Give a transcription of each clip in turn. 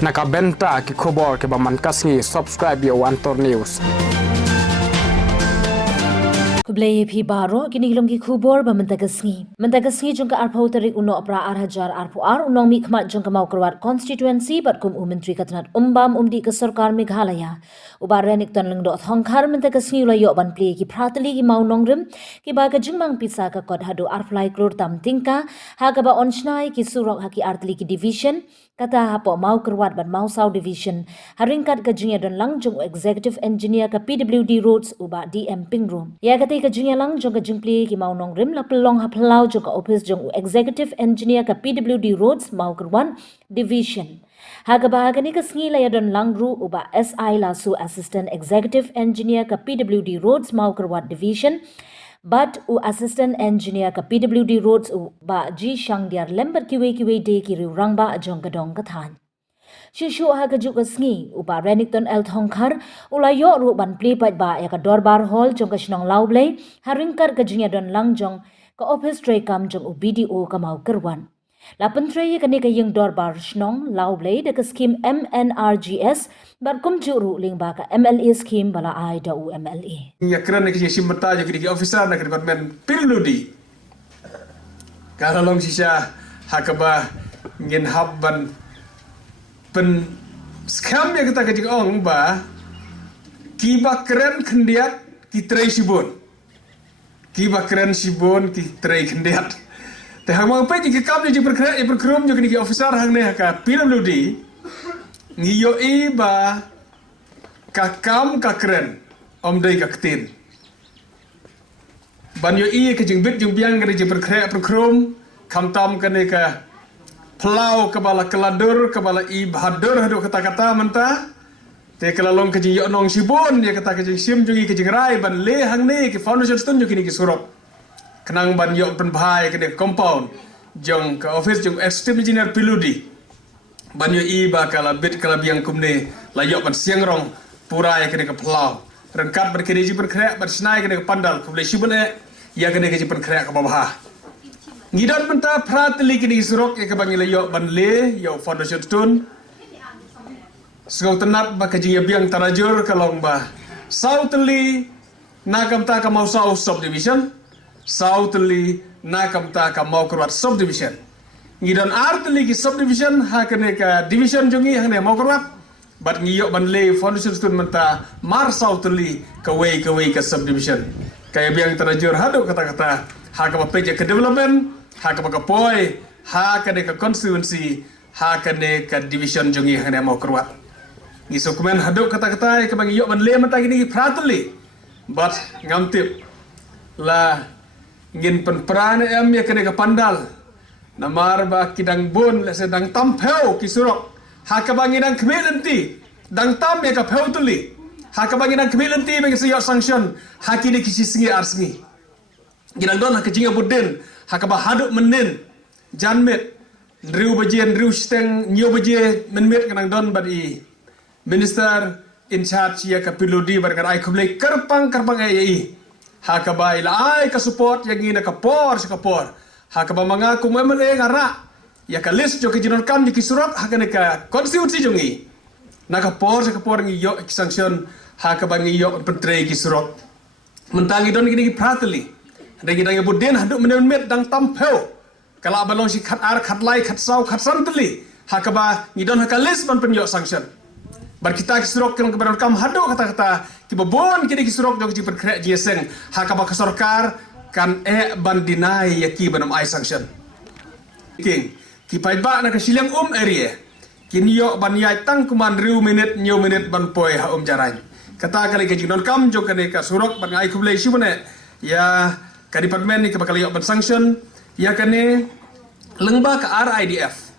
Nakabenta ki khobor ke baman kasngi subscribe yo Antor News. Kublai phi baro kini gilom ki khubor ba mentagasngi jungka arpau tarik uno apra arhajar arpu ar unong mi khmat jungka mau kerwat constituency bat kum menteri katanat umdi ke sarkar Meghalaya ubar renik ton lengdo thongkhar mentagasngi la yo ban pli ki pratali ki mau nongrim ki ba ka jingmang pisa ka kod hadu arflai klur tam tingka ha ka ba onsnai ki surok haki artli ki division kata hapo mau kerwat ban mau sau division haringkat ka jingya don langjung executive engineer ka PWD roads uba DM Pingroom ya kata ka jingya lang jong ka jingpli ki mau nong rim la pelong ha plau jong ka office jong executive engineer ka PWD roads mau kerwan division haga bahaga ni ka sngi la ya don langru uba SI la su assistant executive engineer ka PWD roads mau kerwan division but u assistant engineer ka PWD roads u ba ji shangdiar lembar kiwe de ki rang ba jong ka dong ka than Shishu ha ka juk sngi upa Renington El Thongkhar ulayo ru ban pli pat ba ya ka dorbar hall jong ka shnong laublei haringkar ka jinya don lang jong ka office tray kam jong u BDO ka mau kerwan la pentrei ka ni ka yeng dorbar shnong laublei de ka scheme MNRGS bar kum juru ling ba ka MLA scheme bala ai da u MLA ya keren ke si mata je ke officer na ke department piludi kalau long sisa hakaba ngin habban pen scam ya kita ke ong ba kiba keren kendiat ki trei sibon kiba keren sibon ki trei kendiat te hang mau pe ki kap je berkrom je ke officer hang ne ka piludi ngiyo ba kakam ka keren om dei ka ktin ban yo ke jing bit jing biang ke je berkrom kam tam ke ne ka pelau kepala keladur kepala ibhadur hadu kata-kata mentah te kelalong ke jing yo nong sibon ya kata ke jing sim jungi ke jing rai ban le hang ne ke foundation stone jo kini ki surok kenang ban yo pen bhai ke de compound jong ke office jong executive engineer piludi ban yo ba kala bit kala biang kumne la yo ban siang rong pura ya ke pelau rengkat berkede ji berkrek bersnai ke pandal ku le sibon ya ke ji berkrek ke bawah ngidot mentah prateli kini surok ya kebangi layo banle yo foundation stone sengau tenap ba kaji biang tarajur kalong ba sauteli nakam ta ka mau sau subdivision sauteli nakam ta ka mau kurwat subdivision ngidon arteli ki subdivision ha kene ka division jungi hane mau kurwat bat ngiyo banle foundation stone mentah mar sauteli ka way ka subdivision kaya biang tarajur hadu kata-kata ha ka peja ke development ha ka poi ha ka de ka constituency ha ka de ka division jungi hane mau kerwat ngi dokumen haduk kata-kata ke bagi yok ban le mata gini prateli but ngamtip la ngin penperan em ya ka de ka pandal namar ba kidang bon la sedang tampeu ki surok ha ka bangi dang kmelenti dang tam ya ka peu tuli ha ka bangi dang kmelenti bagi siyok sanction ha kini ki singi arsngi ginang don ha ka jinga budden hakaba haduk menen janmet riu bajen riu steng nyo baje menmet kanang don badi minister in charge ya ka pilodi bar kan ai kublai karpang ai hakaba ila ai ka support yang ina ka por hakaba mangaku memele ngara ya ka list jo ke jinon kam di kisurat hakane ka constituency jongi naka por ngi yo sanction hakaba ngi yo pentre kisurat mentangi don gini prateli Dagi dagi budin haduk menemet dang tampeu kala abalong si khat ar khat lai khat sau khat santeli hakaba ngidon hakalis ban penyok sanction bar kita kisrok kan kebaran kam haduk kata-kata kibabon kini kisrok jog ji perkrek jeseng hakaba ke sarkar kan ban dinai yaki banam ai sanction king kipai ba na kasilang area kini yo ban yai tang kuman riu minit nyo minit ban poi ha jarai kata kali ke jinon kam jog kene ka surok ban ai kublai sibone ya ka department ni ka bakal yok ban sanction ya kane lengba ka RIDF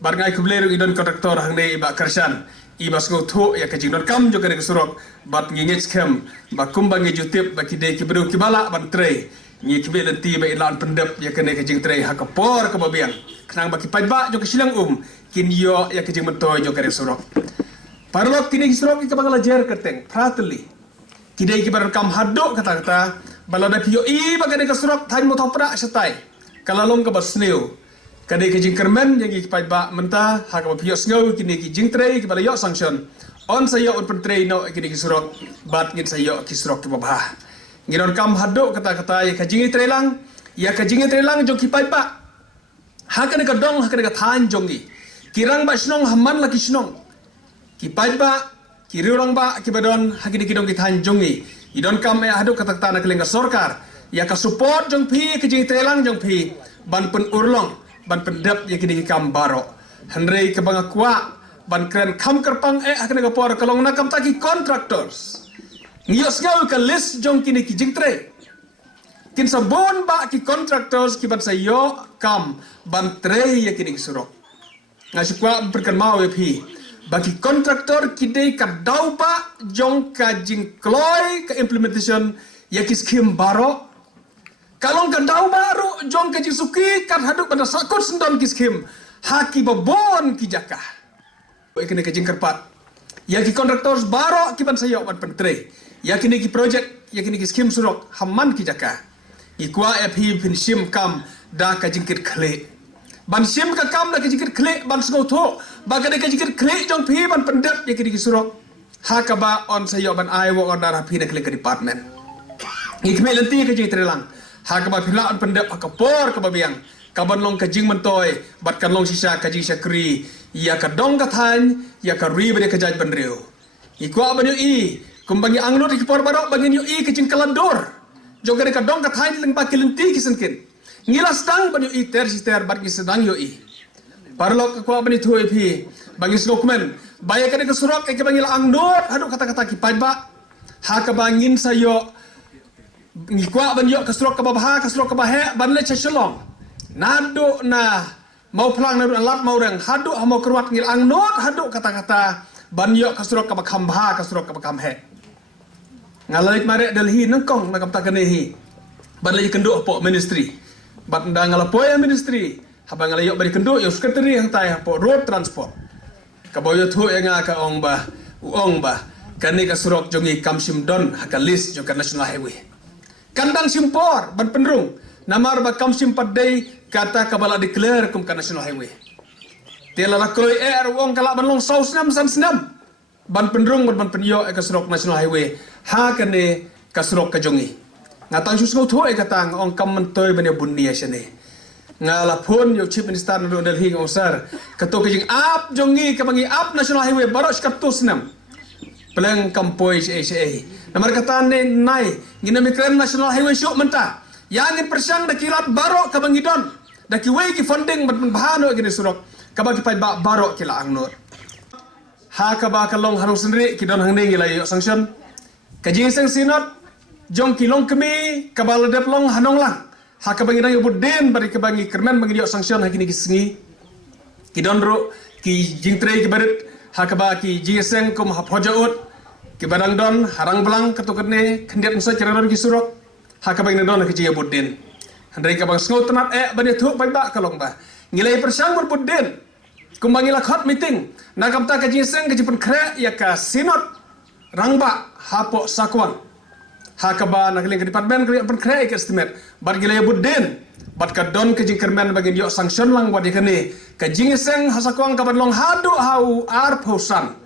bar ngai kubleru idon kontraktor hang ne ba kersan i basgo tho ya ka jingdon kam jo kane surok bat ngingit skem ba kumbang jutip ba kide ki beru ki bala ban tre ngi ki belenti ba ilan pendep ya kane ka jing tre ha ka por ka babian knang ba ki pajba jo ka silang kin yo ya ka jing mentoy jo kane surok parlok kini ki surok ki bakal ajar keteng prateli kide ki bar kam hadok kata-kata balada pio baga de kasrok thain mo thopra satai kalalong ka basneu Kadai ke jingkermen yang ki pai ba mentah ha ka piyok ngau kini ki jingtrei ki bala yok sanction on sayo on pentrei no kini ki surok bat ngin sayo ki surok ki babah ngiron kam hadok kata-kata ya ka jingi trelang ya ka jingi trelang jong ki pai ba ha ka ka dong ha ka than jongi kirang ba snong haman la ki snong ki pai ba ki riurang ba ki badon ha ki dong ki than jongi idon kam ya hadok kata-kata na kelenga sorkar ya ka support jong pi ka jingi trelang jong pi ban pen urlong ban pendap yang kini kam baro henrei ke banga kwa ban kren kam kerpang akan ke por kalong nakam taki contractors ngios ngau ke list jong kini ki jingtre kin sabon ba ki contractors ki ban sayo kam ban tre ya kini surok ngasi kwa berkan mau ya pi bagi kontraktor kidei ka dau ba jong ka jingkloi ke implementation ya ki skim baro kalong kan dau baru jong ke jisuki kan haduk pada sakut sendon kiskim haki babon ki jakah kene ke jingkerpat ya ki kontraktor baro ki ban sayo ban pentre ya kini ki project ya kini ki skim surok hamman ki jakah ikwa ep pin sim kam da ka jingkit khle ban sim ka kam da ka jingkit khle ban sgo tho ba ka ka jingkit khle jong pi ban pendap ya kini ki surok hakaba on sayo ban ai wo on dar pi na kle ke department ikme lenti ke jingtrelang hakaba pila an pendap hakapor ka babiang kaban long ka jing mentoy bat kan long sisa ka jing sakri ya ka dong ka than ya ka ri bade ka jaj banriu ikwa banyu i kumbangi angnot ki por barok bagi yu i ke jing kalandor jogare ka dong ka than leng ba kilenti kisenkin ngilas dang banyu i ter sister bat ki sedang yu i parlok kwa bani thu pi bagi dokumen baya ka ke surok ke bangi la angnot hadu kata-kata ki paiba hakaba ngin sayo ngikwa ban yok kasrok ka babha kasrok ka bahe ban le chachelong nado na mau plang na lat mau reng hadu mau kerwat ngil ang not hadu kata-kata ban yok kasrok ka bakham bha kasrok ka bakham he ngalalik mare Delhi nengkong na kapta kanehi ban le kendo po ministry bat nda ngalapoy ministry habang ngalayok bari kendo yo secretary hang tai po road transport ka boyo thu nga ka ong ba kani kasrok jongi kamsim don hakalis jo ka national highway kandang simpor ban penrung namar ba kam simpat day kata kabala declare kum ka national highway tela la kroi wong kala ban long saus nam san snam ban penrung ban penyo ka surok national highway ha kane ka surok ka jongi ngatang susgo tho katang ong kam mentoy ban bunnia sene ngala phone yo chief minister no Delhi ngosar kato ka jing ap jongi ka bangi ap national highway baros katus nam peleng kampoi ACA namar kata ne nai ngina mikran national highway show menta yang in persang da kilat baro ka bangidon da kiwei ki funding ban bahano gini surok ka ba ki pai ba baro kila angnor ha ka ba ka long harung sendiri ki don hang ning ila yo sanction ka jing sang sinot jong ki long kemi ka ba ledep long hanong lang ha ka bangidang yo budin bari ka bangi kermen bangi yo sanction ha kini ki sengi ki don ro ki jing trei ki barit ha ka ba ki jing kum ha phojaut ki badang don harang belang ketukne kendiat musa ceradon ki surok hakabang don ke jiya budin handai ka bang sngot tenat bani thu bai ba kalong ba ngilai persang budin kumbangi la khot meeting na kamta ka jiseng ke jipun kre ya ka sinot rangba hapo sakwang hakaba na keling ke department ke pun kre ke estimate bar ngilai budin bat ka don ke jingkermen bagi yo sanction lang wadi kene ka jiseng hasakwang ka badlong hadu hau ar pausan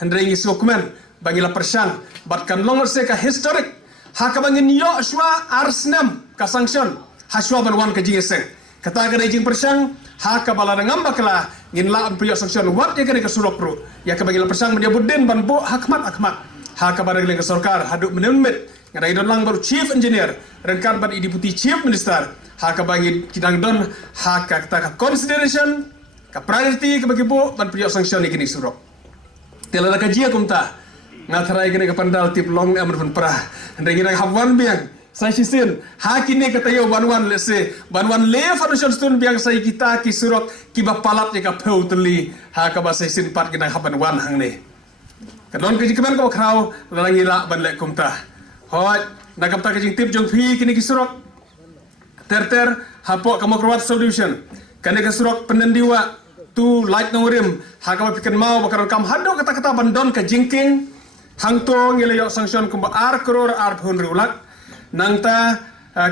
handai ngi dokumen bagi la persang batkan long se ka historic haka bangin yo shwa arsnam ka sanction haswa ban ka jiseng kata ka jing persang haka bala ngam bakla ngin la priyo sanction wat ya ka surok pro ya ka bagi la persang media budin ban bo hakmat haka barang ke sarkar haduk menembet ngadai don lang baru chief engineer rengkan ban deputy chief minister haka bagi kidang don haka kata ka consideration ka priority ka bagi bo ban priyo sanction ni surok tela ka jia kumta ngatarai kene ke pandal tip long amr pun perah ndeng nang hawan biang sai sisin hakine katayo banwan lese banwan le foundation stone biang sai kita ki surok ki bapalat ya ka peu teli ha ka ba sai sin pat kina haban wan hang ne kadon ke jikemen ko krau langi la ban le kumta hoj na kapta ke jing tip jong phi kini ki surok ter hapo kamokrawat solution kane ke surok penendiwa tu light no rim ha ka pikan mau bakar kam hado kata-kata bandon ke jingking hangto ngile yo sanction kumba ar crore ar phun riulak nangta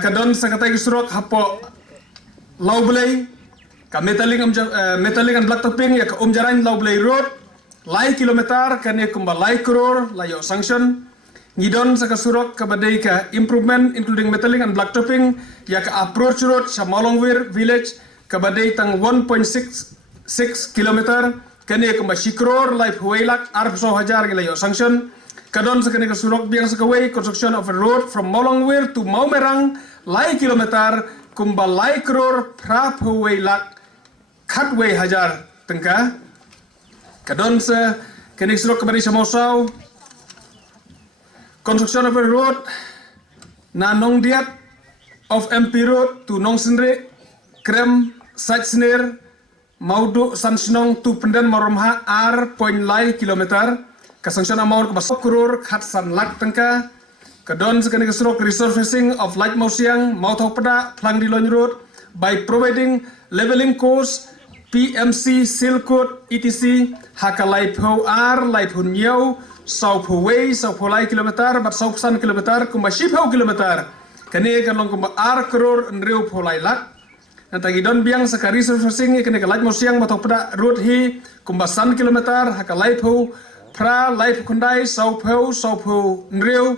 kadon sakata surok hapo lawblay ka metalling and black topping ya ka jaran lau blay road lai kilometer kan ya kumba lai crore layo sanction ngidon sa kasurok ka badai ka improvement including metalling and black topping ya ka approach road sa Molongwir village ka badai tang 1.66 kilometer kan ya kumba shikror lai huwailak arpso hajar layo sanction kadon sa kanika surok biang sa kaway construction of a road from Molongwir to Maumerang lai kilometer kumba lai crore prap huwailak Katway hajar tengka kadon sa kanik surok kabari sa Mosau construction of a road na Nong Diat of MP Road to Nong Senre Krem Sajsner Maudu Sansnong to Pendan Maromha R.Lai kilometer kasanction amount kabasok crore khat san lak tengka kadon sa kanik surok resurfacing of Light Mausiang Mautau Pada Plang Dilon Road by providing leveling course PMC Silkot ETC hakalai po ar lai pun yau sau po way sau po lai kilometer bat sau san kilometer kuma shipau kilometer kane kalong kuma ar crore nreu po lai lak natagi don biang sakari surfacing kane kalai mosiang matau pada road hi kuma san kilometer hakalai po pra lai po kundai sau po nreu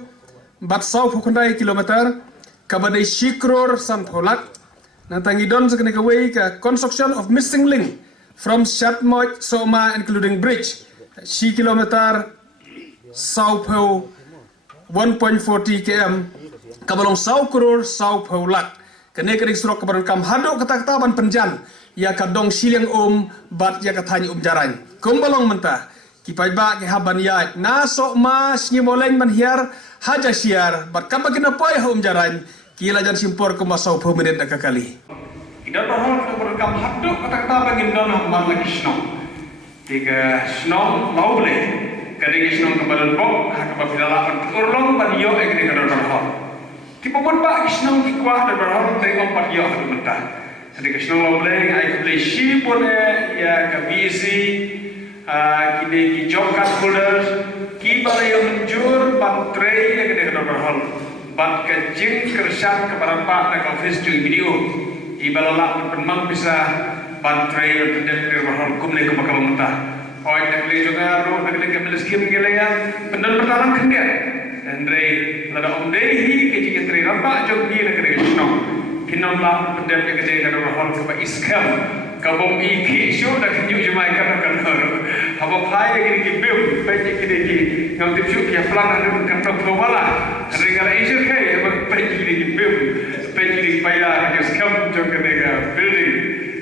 bat sau po kundai kilometer kabadai shikror san po lak Natangidon sa kanika way ka construction of missing link from Shatmoy Soma including bridge 6 kilometer Sao Pau 1.40 km kabalong Sao Crore Sao Pau lak kaneka dik surok kabaran kam hado kataktaban penjan ya kadong siliang bat ya katanya jaran kumbalong mentah kipai ba ke haban ya na sokma snimoleng manhiar haja siar bat kabagina poy jaran kila jan simpor ke masau pemenit nak kali. Kita bahal kita berkam haduk kata-kata bagi don hambar lagi snow. Tiga snow mau boleh. Kadang snow kebalan bok, hak kebalan urlong bagi yo ekni kada berhal. Kita pun pak snow kikuah dan berhal dari empat yo hak mentah. Kadang snow mau boleh, ai boleh si pun ya kabisi, kini ki jokat holders, ki balai menjur baterai ekni kada berhal. Bat kejing kersyat kepada Pak nak office cuy video ibalalak bermang bisa bantrei pendet berhal kum ni kebakal mentah oi nak le juga ro nak le kemel skim gelaya pendal pertalang kendia andre lada omdei hi kejing tre rampak jog bi nak le sno kinom la pendet kejing kada berhal ke iskam kabom iki show nak nyu jumai kan habo phai ke ki bim pe ke ki ngam tip show ki plan anu kan tok globala regala isu ke pe ki bim pe ki paya ke skam jog ke building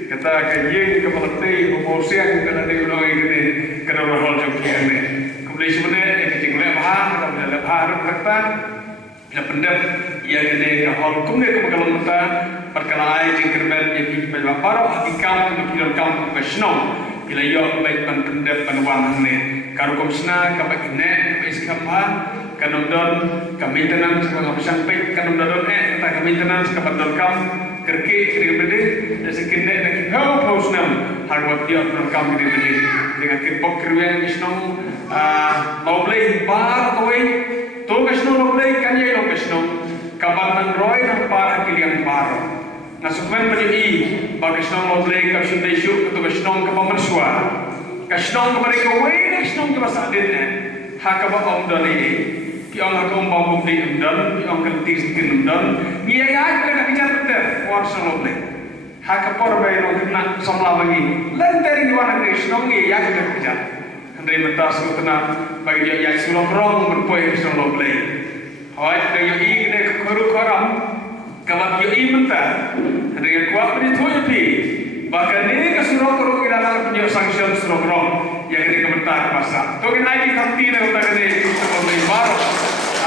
kata ke yeng ke balate ho siang kana de no ke kana hol jog ki ane kemudian sebenarnya ke jing le bah kana le bah ru kata ya pendem ia ke hol kum ne ke bakal mata perkara ai jing kerben ye ki pe paro hakikam ke kilon kam ke sno bila yo baik pan pendem pan wan ne karukom sna ka baik ne ke iskam ha kanum don ka maintenance ka ngapsang pe kanum don ta ka maintenance ka pandol kam kerke kiri bede sekin ne ki ho posnam har wat dia don kam kiri bede dengan ke pok kriwen isno moblei bar koi to kasno moblei kan ye lo kasno kaban nang roy nang para kiliang baro nasukmen pedi bagasno moblei ka sunday shu to kasno ka pamarswa kasno ka mereka we kasno ka basadin ne hakaba om doni ki ong hakom bom di umdan ki ong kentis kin umdan ni ay ka bicara betul war soloble hakapor bay no na somla bagi lenteri wana krisno ni ya ka bicara andre mentas utna bagi ya sulong rong berpoe soloble hoy de yo i ne khuru kharam kabat yo i menta andre kwa ni thoy pi bahkan ini ke surau keruk kita dalam punya sanction surau keruk yang ini kementar pasal. Token lagi kanti nak kita kena sebagai baru.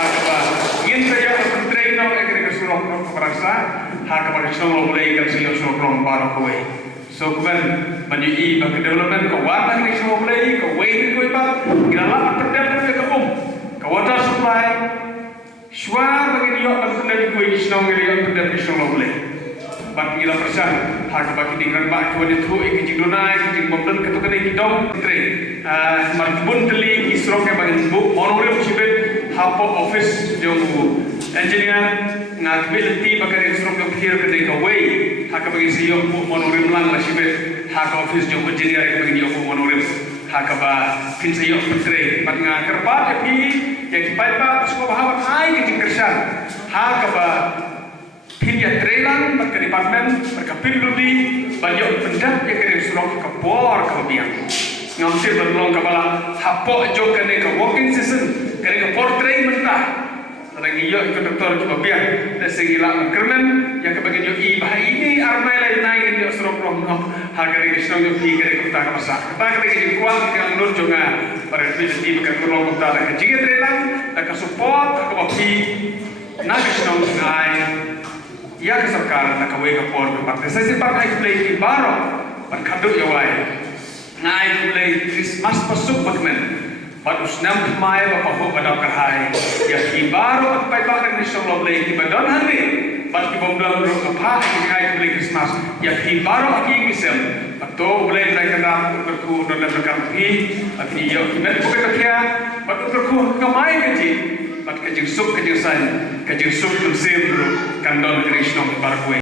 Apa? Ini saja menteri nak yang ke surau keruk keperasa. Hak kepada surau boleh ikan surau keruk baru kau. So kemudian menjadi bagi development kawasan ini surau boleh kau ini kau ibat. Kita lakukan terdekat ke kau water supply. Suara bagi dia bagi pendek kau ini surau boleh pendek surau boleh. Bagi ila persan hak bagi dingran bak tu ada tu ikijing donai ikijing bomben ketukane kidom tre martbun teli isro ke bagi bu monorim sibet hapo office jo engineer ngakbil ti bakare isro ke phir ke dei away hak bagi siyo monorim lang la sibet hak office jo engineer bagi yo monorim hak ba pin siyo putre pat nga kerpat epi yang kipai pa suko bahwa hai ke jingkersan hak ba pin ya trelang pat ke department berkapil lebih banyak pendat yang kena surong ke bor ke biang ngamsi berlong kepala hapok jo kena ke walking season kena ke portrait mentah lagi yo ikut doktor ke biang dan segila kermen yang kebagian yo bah ini armai lain naik yo surong rong harga di surong yo pi kena ke kita ke masak kita kena ke kuat yang nur jonga pada di bekan kurang kita lagi jika trelang dan ke support ke pi nak surong ngai ya ke sarkar nak kawe ke por ke partai saya pakai play di baro berkadut ya wai ngai play Christmas pasuk bakmen pada usnam mai bapa ho pada kerhai ya di baro pai bakar ni solo play di badon hari bat ki bom dalam ro apa ngai play Christmas ya di baro aki misal atau boleh mereka nak berku dalam berkampi tapi yo kita bukan kerja bat berku ke mai kecil bat kejing sup kejing san kejing sup sim kandon Krishna barkwe